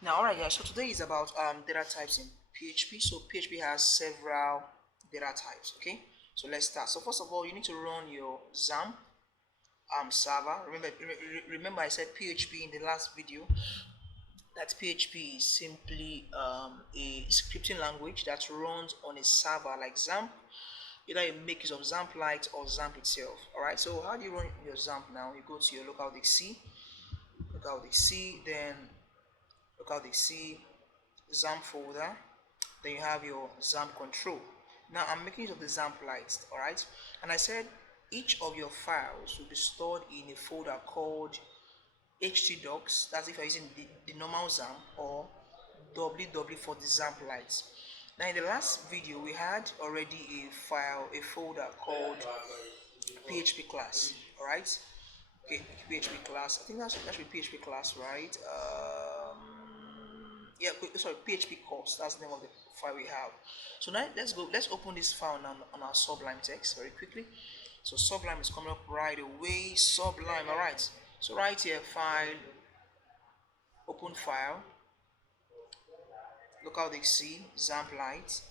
Now, all right, guys. So today is about data types in PHP. So PHP has several data types. Okay, so let's start. So first of all, you need to run your XAMPP server. Remember, I said PHP in the last video. That PHP is simply a scripting language that runs on a server like XAMPP. Either you make use of XAMPP Lite or XAMPP itself. All right. So how do you run your XAMPP now? You go to your localdisk C, then localdisk C, XAMPP folder. Then you have your XAMPP control. Now I'm making use of the XAMPP Lite, all right? And I said each of your files will be stored in a folder called htdocs. That's if you're using the normal XAMPP, or ww for the XAMPP Lite. Now in the last video we had already a folder called PHP class, all right? Okay, PHP class. I think that should be PHP class, right? Yeah, sorry, PHP course. That's the name of the file we have. So now let's open this file now on our Sublime text very quickly. So Sublime is coming up right away. Sublime, all right. So right here, file, open file, localdisk-C, XAMPP Lite,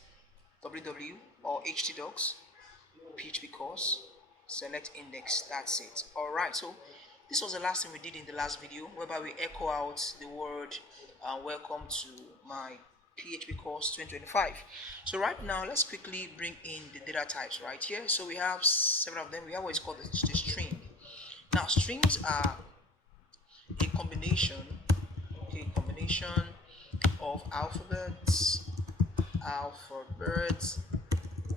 ww or htdocs, PHP course, select index. That's it. All right. So this was the last thing we did in the last video, whereby we echo out the word welcome to my PHP course 2025. So right now, let's quickly bring in the data types right here. So we have several of them. We have what is called the string. Now, strings are a combination, of alphabets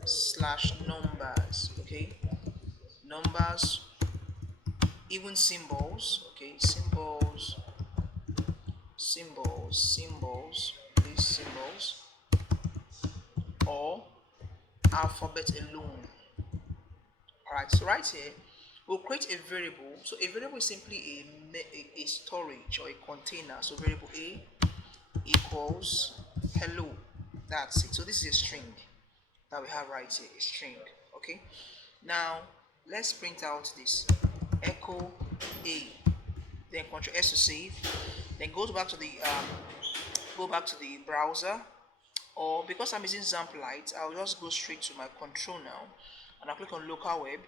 slash numbers, okay, numbers, even symbols, okay, these symbols, or alphabet alone. All right, so right here we'll create a variable. So a variable is simply a storage or a container. So variable a equals hello. That's it. So this is a string that we have right here, a string. Okay, now let's print out this echo a, then Ctrl S to save, then go back to the browser, or because I'm using XAMPP Lite, I'll just go straight to my control now, and I'll click on local web,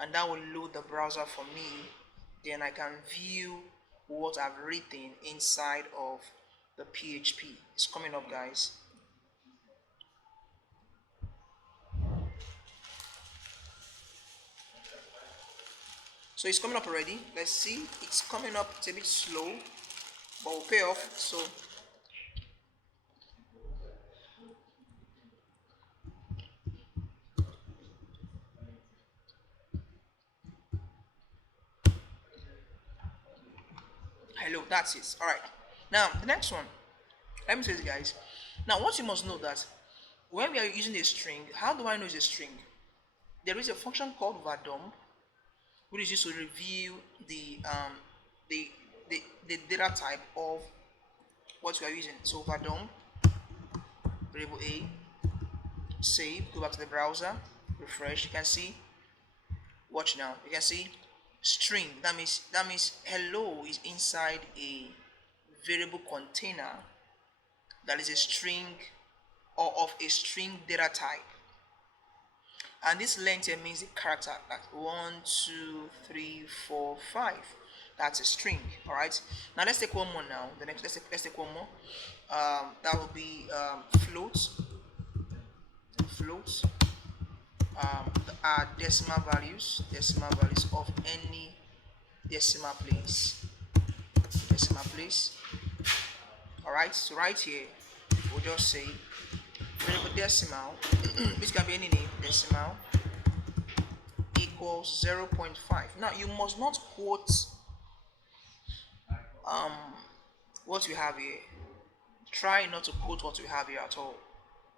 and that will load the browser for me. Then I can view what I've written inside of the PHP. It's coming up, guys. So it's coming up already. Let's see. It's coming up. It's a bit slow, but will pay off. So hello, that's it. All right. Now the next one. Let me say this, guys. Now what you must know that when we are using a string, how do I know it's a string? There is a function called var_dump, which is used to review the data type of what we are using. So var_dump, variable a, save, go back to the browser, refresh. You can see, watch now. You can see string. That means hello is inside a variable container that is a string or of a string data type. And this length here means the character, like 1, 2, 3, 4, 5. That's a string. All right. Now let's take one more. Now the next, let's take one more. That will be float. Are decimal values of any decimal place. All right. So right here, we'll just say variable decimal, which can be any name, decimal equals 0.5. Now you must not quote what you have here. Try not to quote what you have here at all.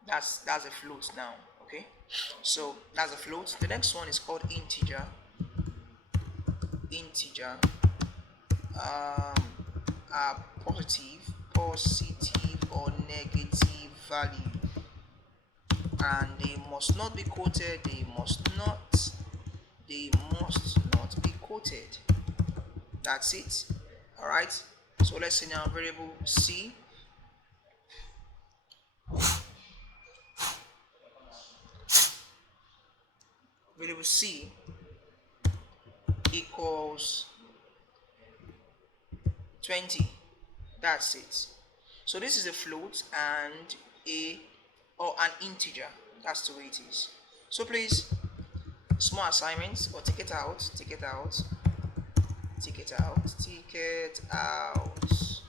That's a float now. Okay, so that's a float. The next one is called integer. Positive or negative value, and they must not be quoted. They must not be quoted. That's it. All right. So let's see now. Variable c variable c equals 20. That's it. So this is a float and a or an integer. That's the way it is. So please, small assignments, or take it out, take it out, take it out, take it out.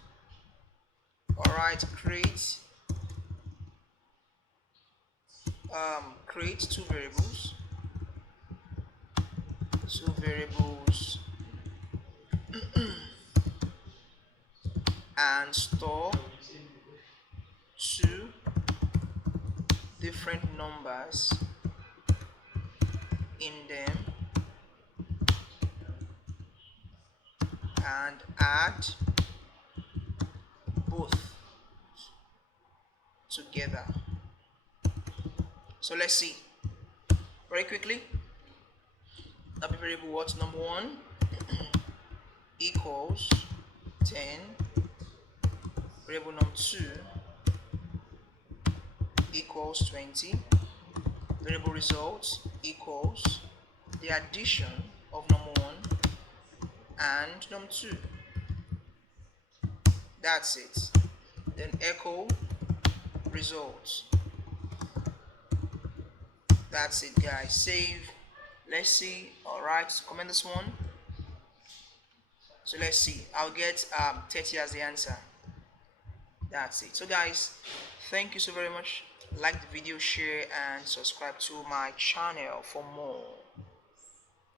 Alright, create two variables and store two different numbers in them and add both together. So let's see very quickly. That be variable what? Number 1 equals 10. Variable number 2 equals 20. Variable results equals the addition of number 1 and number 2. That's it. Then echo results. That's it, guys. Save. Let's see. Alright, comment this one. So let's see. I'll get 30 as the answer. That's it. So guys, thank you so very much. Like the video, share, and subscribe to my channel for more.